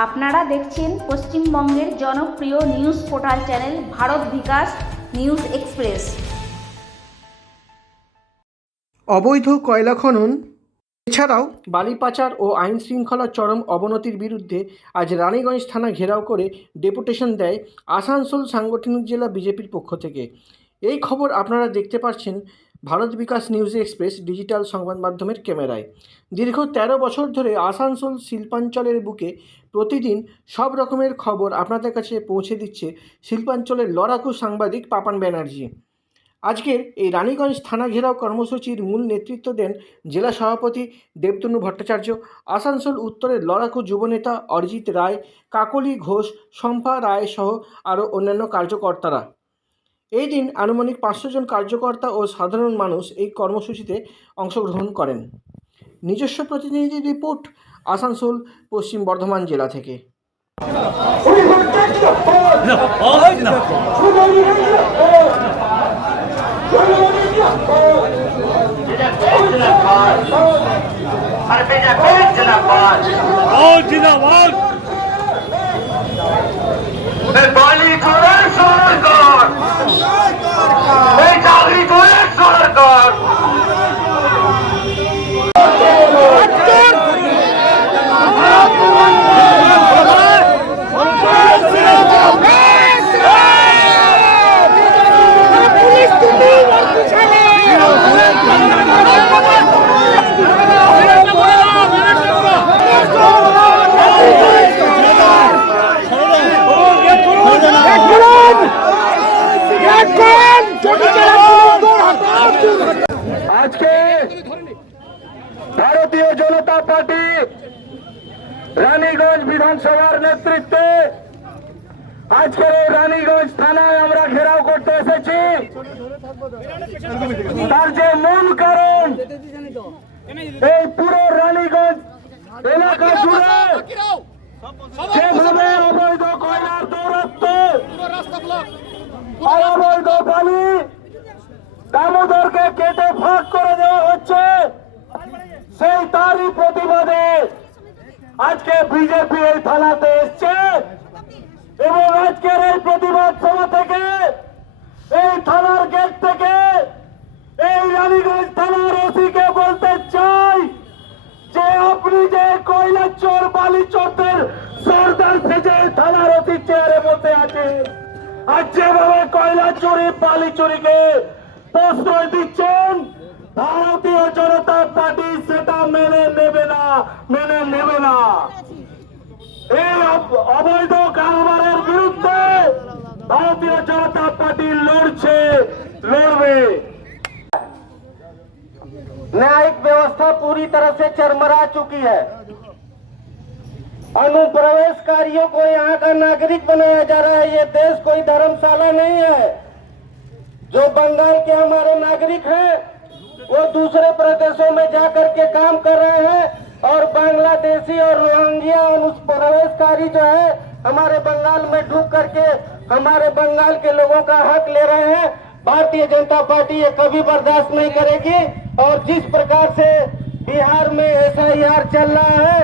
আপনারা দেখছেন পশ্চিমবঙ্গের জনপ্রিয় নিউজ পোর্টাল চ্যানেল ভারত বিকাশ নিউজ এক্সপ্রেস। অবৈধ কয়লা খনন এছাড়াও বালি পাচার ও আইন শৃঙ্খলার চরম অবনতির বিরুদ্ধে আজ রানীগঞ্জ থানা ঘেরাও করে ডেপুটেশন দেয় আসানসোল সাংগঠনিক জেলা বিজেপির পক্ষ থেকে। এই খবর আপনারা দেখতে পাচ্ছেন ভারত বিকাশ নিউজ এক্সপ্রেস ডিজিটাল সংবাদ মাধ্যমের ক্যামেরায়। দীর্ঘ ১৩ বছর ধরে আসানসোল শিল্পাঞ্চলের বুকে প্রতিদিন সব রকমের খবর আপনাদের কাছে পৌঁছে দিচ্ছে শিল্পাঞ্চলের লড়াকু সাংবাদিক পাপান ব্যানার্জি। আজকের এই রানীগঞ্জ থানা ঘেরাও কর্মসূচির মূল নেতৃত্ব দেন জেলা সভাপতি দেবতনু ভট্টাচার্য, আসানসোল উত্তরের লড়াকু যুবনেতা অরিজিৎ রায়, কাকলি ঘোষ, শম্পা রায় সহ আরও অন্যান্য কার্যকর্তারা। এই দিন আনুমানিক ৫০০ জন কার্যকর্তা ও সাধারণ মানুষ এই কর্মসূচিতে অংশগ্রহণ করেন। নিজস্ব প্রতিনিধি রিপোর্ট আসানসোল পশ্চিম বর্ধমান জেলা থেকে। আজকে ভারতীয় জনতা পার্টি রানীগঞ্জ বিধানসভার নেতৃত্বে আজকে রানীগঞ্জ থানায় আমরা ঘেরাও করতে এসেছি। তার যে মূল কারণ, এই পুরো রানীগঞ্জ এলাকা জুড়ে যেভাবে অবৈধ কয়লার দৌরাত্ম্য, অবৈধ বালি দামোদরকে কেটে ফাঁক করে দেওয়া হচ্ছে, সেই তারই প্রতিবাদে আজকে বিজেপি এই থানাতে এসছে এবং আজকের এই প্রতিবাদ সভা থেকে, এই থানার গেট থেকে এই রানীগঞ্জ থানার ওসিকে বলতে চাই যে আপনি যে কয়লা চোর বালি চোরদের সর্দার সেজে থানার ওসি চেয়ারে বসে আছেন, আর যেভাবে কয়লা চুরি বালি চুরিকে প্রশ্রয় দিচ্ছেন, ভারতীয় জনতা পার্টি সেটা মেনে নেবে না। এই অবৈধ কারবারের বিরুদ্ধে ভারতীয় জনতা পার্টি লড়বে। न्यायिक व्यवस्था पूरी तरह से चरमरा चुकी है। अनुप्रवेशकारियों को यहाँ का नागरिक बनाया जा रहा है। ये देश कोई धर्मशाला नहीं है। जो बंगाल के हमारे नागरिक हैं वो दूसरे प्रदेशों में जाकर के काम कर रहे हैं और बांग्लादेशी और रोहिंग्या अनुप्रवेशकारी जो है हमारे बंगाल में ढूक करके हमारे बंगाल के लोगों का हक ले रहे हैं। भारतीय जनता पार्टी ये कभी बर्दाश्त नहीं करेगी और जिस प्रकार से बिहार में SIR चल रहा है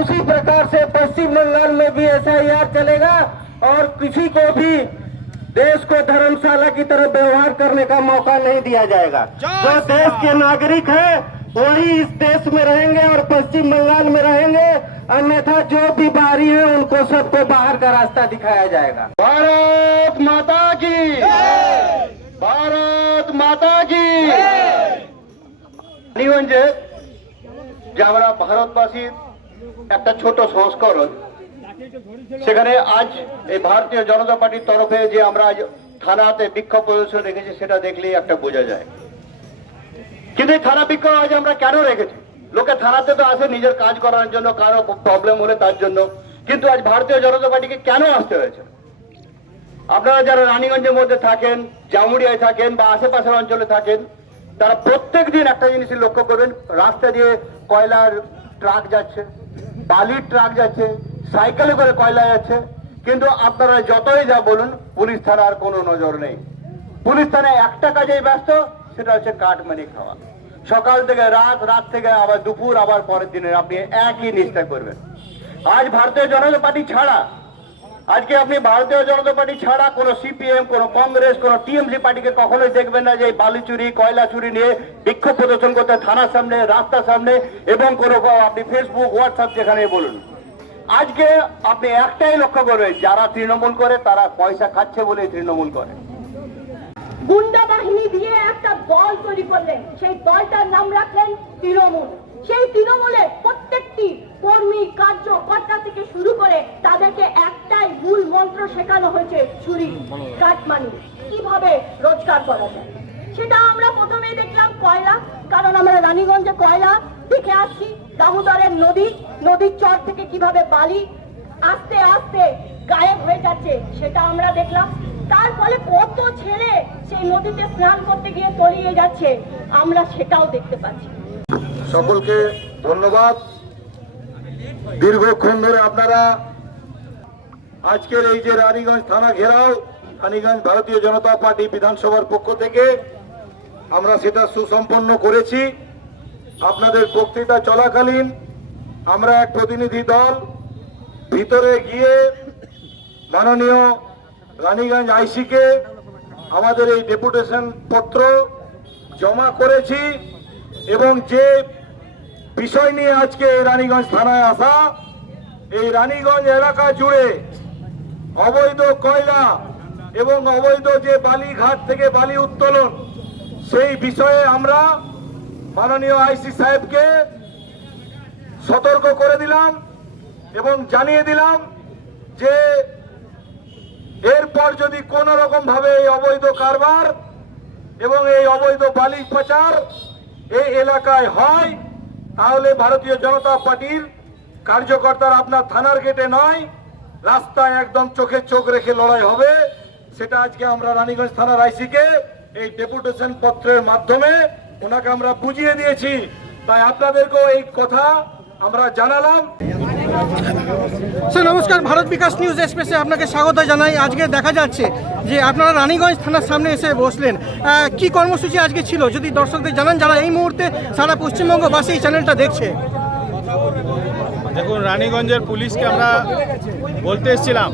उसी प्रकार से पश्चिम बंगाल में भी SIR चलेगा और किसी को भी देश को धर्मशाला की तरह व्यवहार करने का मौका नहीं दिया जाएगा। जो देश के नागरिक हैं वही इस देश में रहेंगे और पश्चिम बंगाल में रहेंगे, अन्यथा जो भी बाहरी है उनको सबको बाहर का रास्ता दिखाया जाएगा। भारत माता की, भारत माता की। রানীগঞ্জে যে আমরা ভারতবাসীর একটা ছোট সংস্করণ, সেখানে আজ এই ভারতীয় জনতা পার্টির তরফে যে আমরা আজ থানাতে বিক্ষোভ প্রদর্শন রেখেছি সেটা দেখলেই একটা বোঝা যায়। কিন্তু এই থানা বিক্ষোভ আজ আমরা কেন রেখেছি? লোকে থানাতে তো আসে নিজের কাজ করার জন্য, কারো প্রবলেম হলে তার জন্য, কিন্তু আজ ভারতীয় জনতা পার্টিকে কেন আসতে হয়েছে? আপনারা যারা রানীগঞ্জের মধ্যে থাকেন, জামুড়িয়ায় থাকেন বা আশেপাশের অঞ্চলে থাকেন, তারা প্রত্যেক দিন একটা জিনিস লক্ষ্য করবেন, রাস্তা দিয়ে কয়লার ট্রাক যাচ্ছে, বালির ট্রাক যাচ্ছে, সাইকেলে করে কয়লা যাচ্ছে, কিন্তু আপনারা যতই যা বলুন পুলিশ থানার কোনো নজর নেই। পুলিশ থানায় একটা কাজেই ব্যস্ত, সেটা হচ্ছে কাটমানি খাওয়া। সকাল থেকে রাত, রাত থেকে আবার দুপুর, আবার পরের দিনে আপনি একই নিষ্ঠা করবেন। আজ ভারতীয় জনতা পার্টি ছাড়া, আজকে আপনি ভারতীয় জনতা পার্টি ছাড়া কোনো সিপিএম, কোনো কংগ্রেস, কোনো টিএমসি পার্টিকে কখনোই দেখবেন না যে এই বালি চুরি, কয়লা চুরি নিয়ে বিক্ষোভ প্রদর্শন করতে থানার সামনে, রাস্তার সামনে, এবং কোনো আপনি ফেসবুক, হোয়াটসঅ্যাপ যেখানে বলুন। আজকে আপনি একটাই লক্ষ্য করবেন, যারা তৃণমূল করে তারা পয়সা খাচ্ছে বলে তৃণমূল করে। গুন্ডা বাহিনী দিয়ে একটা দল তৈরি করলেন, সেই দলটার নাম রাখলেন তৃণমূল। সেই তৃণমূলের প্রত্যেকটি কর্মী, কার্যকর্তা থেকে শুরু করে তাদেরকে একটাই মূল মন্ত্র শেখানো হয়েছে, চুরি, কাটমানি, কিভাবে রোজগার করা যায়। সেটা আমরা প্রথমেই দেখলাম কয়লা, কারণ আমরা রানীগঞ্জে কয়লা দেখে আসছি, দামোদরের নদীর চর থেকে কিভাবে বালি আস্তে আস্তে গায়েব হয়ে যাচ্ছে সেটা আমরা দেখলাম। তার ফলে কত ছেলে সেই নদীতে স্নান করতে গিয়ে তলিয়ে যাচ্ছে, আমরা সেটাও দেখতে পাচ্ছি। সকলকে ধন্যবাদ। দীর্ঘক্ষণ ধরে আপনারা আজকের এই যে রানীগঞ্জ থানা ঘেরাও, রানীগঞ্জ ভারতীয় জনতা পার্টি বিধানসভার পক্ষ থেকে আমরা সেটা সুসম্পন্ন করেছি। আপনাদের বক্তৃতা চলাকালীন আমরা এক প্রতিনিধি দল ভিতরে গিয়ে মাননীয় রানীগঞ্জ আইসিকে আমাদের এই ডেপুটেশন পত্র জমা করেছি, এবং যে বিষয় নিয়ে আজকে এই রানীগঞ্জ থানায় আসা, এই রানীগঞ্জ এলাকা জুড়ে অবৈধ কয়লা এবং অবৈধ যে বালিঘাট থেকে বালি উত্তোলন, সেই বিষয়ে আমরা মাননীয় আইসি সাহেবকে সতর্ক করে দিলাম এবং জানিয়ে দিলাম যে এরপর যদি কোনো রকম ভাবে এই অবৈধ কারবার এবং এই অবৈধ বালি পাচার এই এলাকায় হয়, তাহলে ভারতীয় জনতা পার্টির কার্যকর্তারা আপনার থানার গেটে নয়, রাস্তায় একদম চোখে চোখ রেখে লড়াই হবে। সেটা আজকে আমরা রানীগঞ্জ থানার আইসিকে এই ডেপুটেশন পত্রের মাধ্যমে ওনাকে আমরা বুঝিয়ে দিয়েছি। তাই আপনাদেরকেও এই কথা আমরা জানালাম। স্যার নমস্কার, ভারত বিকাশ নিউজ এক্সপ্রেসে আপনাকে স্বাগত জানাই। আজকে দেখা যাচ্ছে যে আপনারা রানীগঞ্জ থানার সামনে এসে বসলেন, কি কর্মসূচি আজকে ছিল যদি দর্শকদের জানান, যারা এই মুহূর্তে সারা পশ্চিমবঙ্গবাসী এই চ্যানেলটা দেখছে। দেখুন, রানীগঞ্জের পুলিশকে আমরা বলতে এসেছিলাম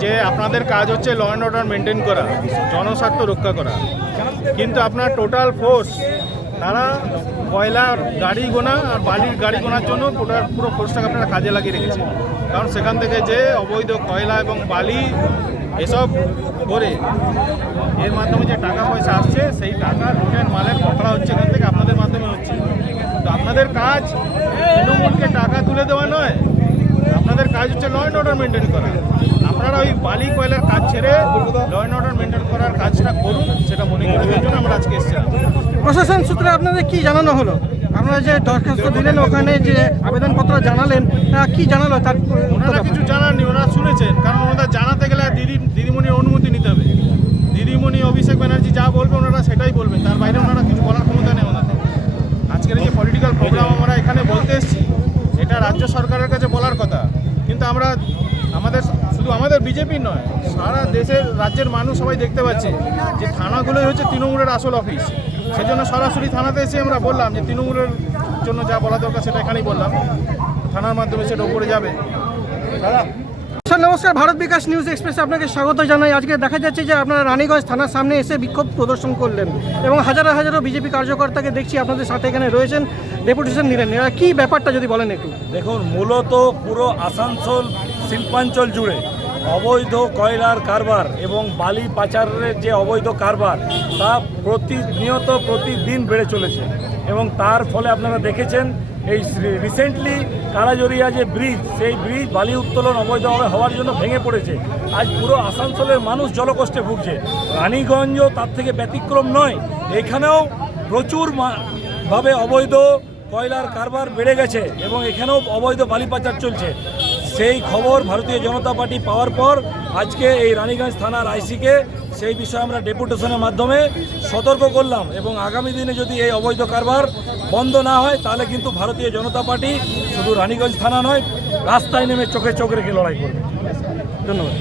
যে আপনাদের কাজ হচ্ছে ল অ্যান্ড অর্ডার মেনটেন করা, জনস্বার্থ রক্ষা করা, কিন্তু আপনার টোটাল ফোর্স তারা কয়লার গাড়ি গোনা আর বালির গাড়ি গোনার জন্য পুরো ফোর্সটাকে আপনারা কাজে লাগিয়ে রেখেছেন। কারণ সেখান থেকে যে অবৈধ কয়লা এবং বালি এসব করে এর মাধ্যমে যে টাকা পয়সা আসছে, সেই টাকা লুটের মালের পকড়া হচ্ছে এখান থেকে, আপনাদের মাধ্যমে হচ্ছে। তো আপনাদের কাজ তৃণমূলকে টাকা তুলে দেওয়া নয়, আপনাদের কাজ হচ্ছে ল অ্যান্ড অর্ডার মেনটেন করা। আপনারা ওই বালি কয়লার কাজ ছেড়ে ল অ্যান্ড অর্ডার মেনটেন করার কাজটা করুন, সেটা মনে করি জন্য আমরা আজকে এসেছিলাম। প্রশাসন সূত্রে আপনাদের কি জানানো হলো? আপনারা যে দরখাস্ত দিলেন, ওখানে যে আবেদনপত্র জানালেন, কি জানালো? তার ওনারা কিছু জানাননি, ওনারা শুনেছেন। কারণ ওনারা জানাতে গেলে দিদিমণির অনুমতি নিতে হবে। দিদিমণি অভিষেক ব্যানার্জি যা বলবে ওনারা সেটাই বলবেন, তার বাইরে ওনারা কিছু বলার ক্ষমতা নেই ওনাদের। আজকের এই যে পলিটিক্যাল প্রোগ্রাম আমরা এখানে বলতে এসেছি, এটা রাজ্য সরকারের কাছে বলার কথা, কিন্তু আমরা শুধু আমাদের বিজেপির নয়, সারা দেশের রাজ্যের মানুষ সবাই দেখতে পাচ্ছে যে থানাগুলোই হচ্ছে তৃণমূলের আসল অফিস। সেজন্য সরাসরি থানাতে এসে আমরা বললাম যে তৃণমূলের জন্য যা বলা দরকার সেটা এখানেই বললাম, থানার মাধ্যমে সেটা উপরে যাবে। স্যার নমস্কার, ভারত বিকাশ নিউজ এক্সপ্রেসে আপনাকে স্বাগত জানাই। আজকে দেখা যাচ্ছে যে আপনারা রানীগঞ্জ থানার সামনে এসে বিক্ষোভ প্রদর্শন করলেন এবং হাজারো হাজারো বিজেপি কার্যকর্তাকে দেখছি আপনাদের সাথে এখানে রয়েছেন, ডেপুটেশন নিলেন। কি ব্যাপারটা যদি বলেন একটু। দেখুন, মূলত পুরো আসানসোল শিল্পাঞ্চল জুড়ে অবৈধ কয়লার কারবার এবং বালি পাচারের যে অবৈধ কারবার, তা প্রতিদিন বেড়ে চলেছে। এবং তার ফলে আপনারা দেখেছেন এই রিসেন্টলি কালাজরিয়া যে ব্রিজ, সেই ব্রিজ বালি উত্তোলন অবৈধভাবে হওয়ার জন্য ভেঙে পড়েছে। আজ পুরো আসানসোলের মানুষ জলকষ্টে ভুগছে। রানীগঞ্জও তার থেকে ব্যতিক্রম নয়, এখানেও প্রচুর ভাবে অবৈধ কয়লার কারবার বেড়ে গেছে এবং এখানেও অবৈধ বালি পাচার চলছে। সেই খবর ভারতীয় জনতা পার্টি পাওয়ার পর আজকে এই রানীগঞ্জ থানার আইসিকে সেই বিষয়ে আমরা ডেপুটেশনের মাধ্যমে সতর্ক করলাম, এবং আগামী দিনে যদি এই অবৈধ কারবার বন্ধ না হয় তাহলে কিন্তু ভারতীয় জনতা পার্টি শুধু রানীগঞ্জ থানা নয়, রাস্তায় নেমে চোখে চোখ রেখে লড়াই করবে। ধন্যবাদ।